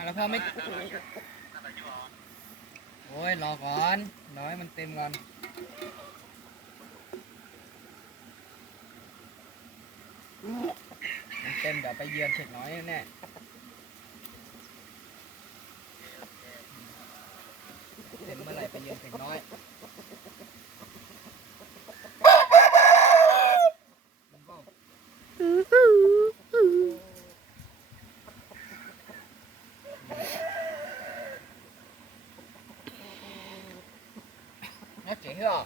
อะแล้วพ่อไม่ โอ้ยรอก่อนรอให้มันเต็มก่อน มันเต็มเดี๋ยวไปเยือนเผ็ดน้อยแน่เต็มเมื่อไหร่ไปเยือนเผ็ดน้อยมันก็ น้ำแข็งหรอ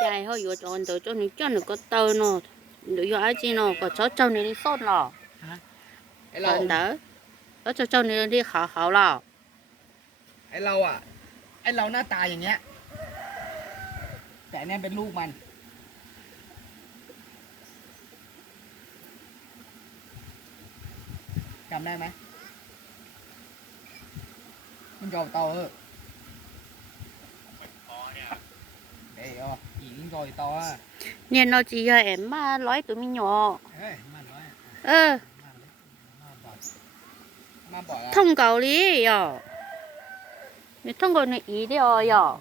ใจเขาอยู่ตอนเดี๋ยวเจ้าหนี้เจ้าหนูก็เตอเนาะเดี๋ยวอยู่ไอจีเนาะก็เจ้าเจ้าหนี่ได้นดหรอตอเดี๋ยวแล้วเจ้าเจ้าหนี้ได้ขาวขาวหรอไอเราอะ ไอเราหน้าตาอย่างเงี้ย แต่เนี่ยเป็นลูกมันจำได้ไหม มันยอมเตาเหอะเดี๋ยวอีกยอยเตาอ่ะ เนี่ย nó chỉ cho em mà nói tụi mình nhỏ. เฮ้ยมาหน่อย ờ มาบ่อยละ thông cầu lý ờ nó thông cầu này ý đi ờ ờ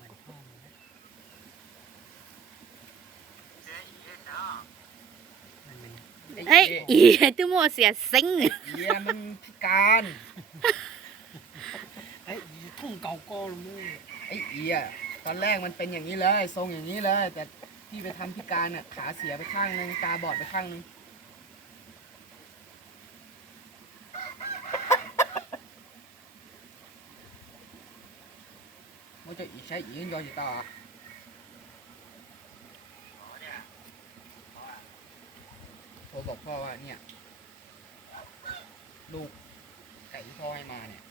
ấy ý tôi mua xe xanh. เยี่ยมันพิการ ทุ่งเก่าก็รู้ไอ้เอียตอนแรกมันเป็นอย่างนี้เลย ทรงอย่างนี้เลย แต่ที่ไปทำพิการน่ะขาเสียไปข้างนึงตาบอดไปข้างนึงมันจะอีใช้อีกยอจิต่ออะโทรบอกพ่อว่าเนี่ย ลูกไก่ที่พ่อให้มาเนี่ย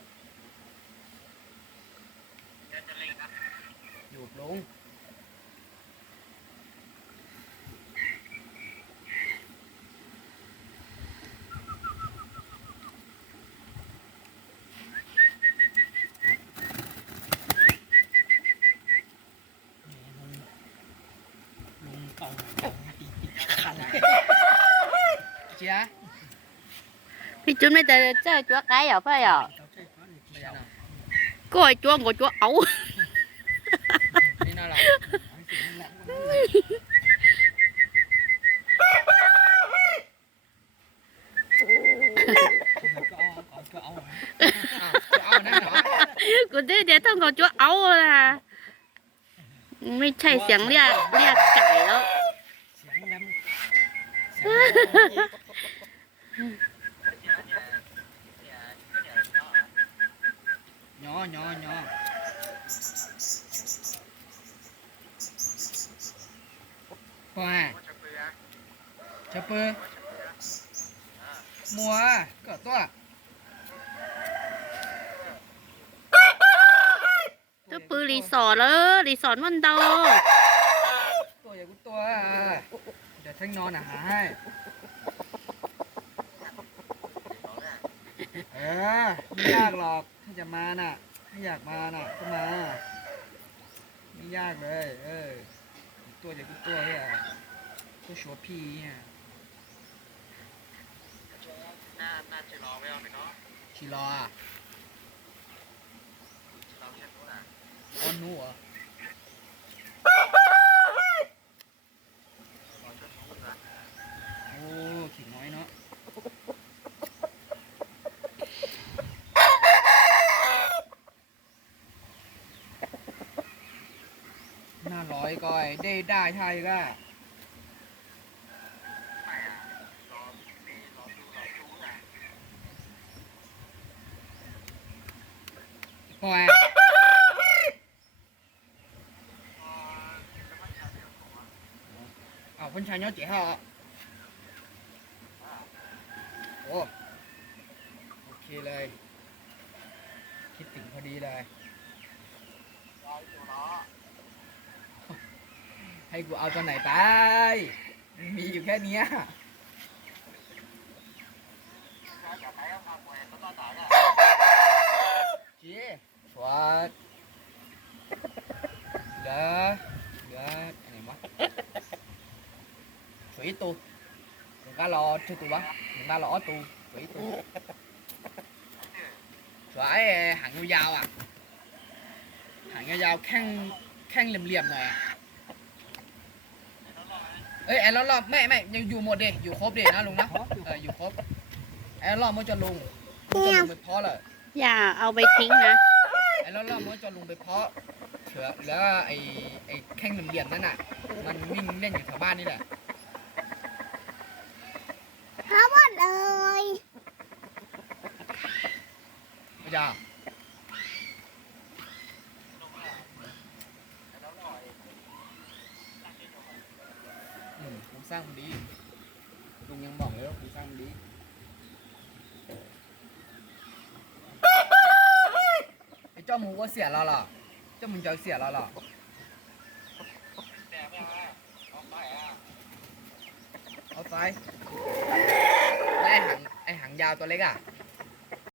อยู่กับลุง ลุงเก่าเก่าปีปีขัน เชียร์ พี่จุ นไม่แต่เจ้าตัว cái à phải à เขาใช้ ก้อนไม่เกี่ใช่ยวนะ coi chúa của chúa ấu นี่น่ารักก็เอาก็เอาอ้าวจะเอาแน่เหรอ của thế để thông của chúa ấu là ไม่ใช่เสียงเรียกเรียกไก่แล้วเสีย งแหลมเสียงยอยอยอพ่อฮะจะเปื้อมัวก็ตัวตัวปืนรีสอร์ทแล้วรีสอร์ทมันเดาตัวอย่ากูตัวอะเดี๋ยวทั้งนอนอะหาให้เออไม่ยากหรอกถ้าจะมาน่ะ ถ้าอยากมาน่ะก็มา ไม่ยากเลย เออ ตัวอย่ากูตัวเนี่ยตัวชัวพี่เนี่ยชิรออะออนนูเหรอโอ้ขิงน้อยเนาะ หน้าร้อยก้อยได้ได้ใช่ก็ปอยเอาคนชายเนาะเจ๋เหรอโอ้โอเคเลย คิดถึงพอดีเลย ให้กูเอาตัวไหนไป มีอยู่แค่นี้จีสวัสดเหลือเหลืออะไรวะสวยตัวมึงก็รอชื่อตัววะมึงก็รอตัวสวตัวสวยหางยาวๆอะหางยาวๆแข้งแข้งเหลี่ยมๆหน่อยอะ เอ้ยไอ้รอบๆไม่ไม่ยังอยู่หมดดิอยู่ครบดินะลุงนะครบอยู่เอออยู่ครบไอ้รอบๆมันจะลุงมันจะลุงไปเพาะเลยอย่าเอาไปทิ้งนะไอ้รอบๆมันจะลุงไปเพาะเถือแล้วไอ้ไอ้แข้งเหลี่ยมๆนั่นน่ะ มันวิ่งเล่นอยู่แถวบ้านนี่แหละทั้งหมดเลยพระเจ้าอืมลุง สร้างดีลุงยังบอกเลยว่าลุงสร้างดีไอ้เจ้าหมูก็เสียเราหรอเจ้ามึงจะเสียเราหรอเอาไฟแล้วไอ้หางไอ้หางยาวตัวเล็กอะ